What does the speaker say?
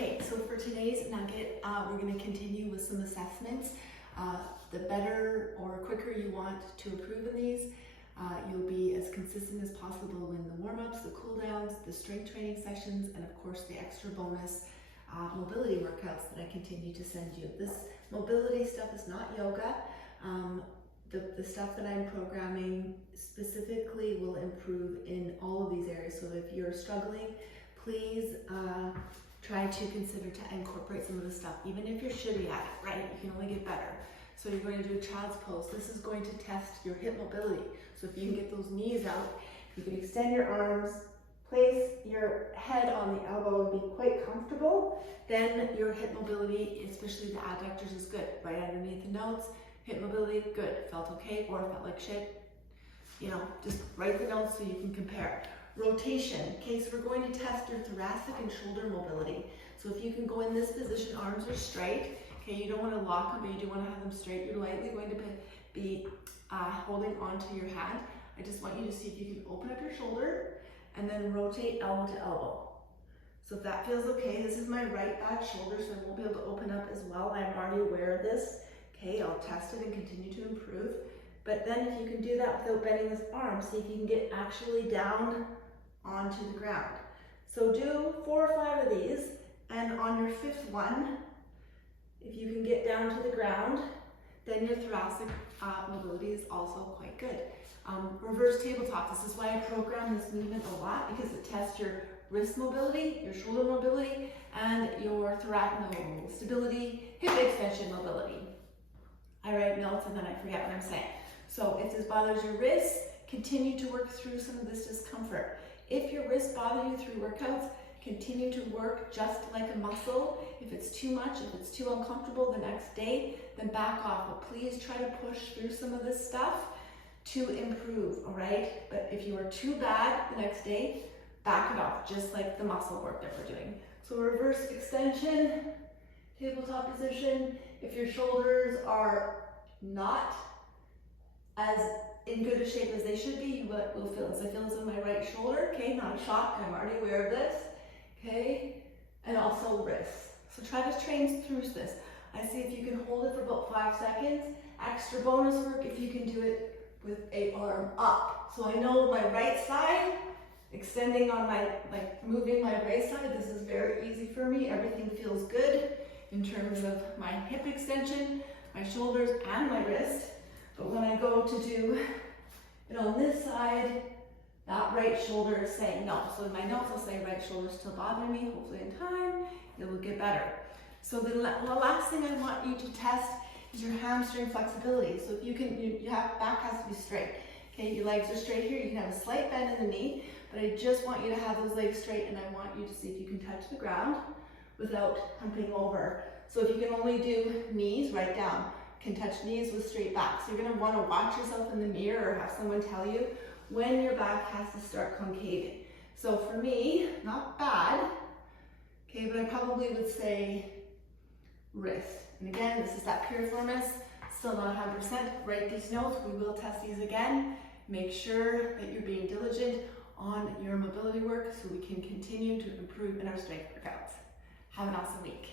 Okay, so for today's nugget, we're going to continue with some assessments. The better or quicker you want to improve in these, you'll be as consistent as possible in the warm-ups, the cool-downs, the strength training sessions, and of course the extra bonus mobility workouts that I continue to send you. This mobility stuff is not yoga. The stuff that I'm programming specifically will improve in all of these areas. So if you're struggling, please try to consider to incorporate some of the stuff. Even if you're shitty at it, right? You can only get better. So you're going to do a child's pose. This is going to test your hip mobility. So if you can get those knees out, you can extend your arms, place your head on the elbow and be quite comfortable, then your hip mobility, especially the adductors, is good. Right underneath the notes, hip mobility, good. Felt okay or felt like shit? You know, just write the notes so you can compare. Rotation, okay, so we're going to test your thoracic and shoulder mobility. So if you can go in this position, arms are straight, okay, you don't want to lock them, but you do want to have them straight. You're lightly going to be holding onto your hand. I just want you to see if you can open up your shoulder and then rotate elbow to elbow. So if that feels okay, this is my right back shoulder, so I won't be able to open up as well. I'm already aware of this. Okay, I'll test it and continue to improve. But then if you can do that without bending this arm, see if you can get actually down onto the ground. So do 4 or 5 of these, and on your 5th one, if you can get down to the ground, then your thoracic mobility is also quite good. Reverse tabletop, this is why I program this movement a lot, because it tests your wrist mobility, your shoulder mobility, and your thoracic stability, hip extension mobility. I write notes and then I forget what I'm saying. So if this bothers your wrists, continue to work through some of this discomfort. If your wrists bother you through workouts, continue to work just like a muscle. If it's too much, if it's too uncomfortable the next day, then back off. But please try to push through some of this stuff to improve, all right? But if you are too bad the next day, back it off, just like the muscle work that we're doing. So reverse extension, tabletop position. If your shoulders are not as in good a shape as they should be, you will feel this. I feel this in my right shoulder, okay? Not a shock, I'm already aware of this, okay? And also wrists. So try to train through this. I see if you can hold it for about 5 seconds. Extra bonus work if you can do it with a arm up. So I know my right side, extending on my, moving my right side, this is very easy for me. Everything feels good in terms of my hip extension, my shoulders, and my wrist. But when I go to do it on this side, that right shoulder is saying no. So in my notes, I'll say right shoulder still bothering me. Hopefully in time, it will get better. So the last thing I want you to test is your hamstring flexibility. So if you can, your back has to be straight. Okay, your legs are straight here. You can have a slight bend in the knee, but I just want you to have those legs straight, and I want you to see if you can touch the ground without humping over. So if you can only do knees, write down. Can touch knees with straight back. So you're going to want to watch yourself in the mirror or have someone tell you when your back has to start concaving. So for me, not bad, okay, but I probably would say wrist. And again, this is that piriformis, still not 100%. Write these notes, we will test these again. Make sure that you're being diligent on your mobility work so we can continue to improve in our strength workouts. Have an awesome week.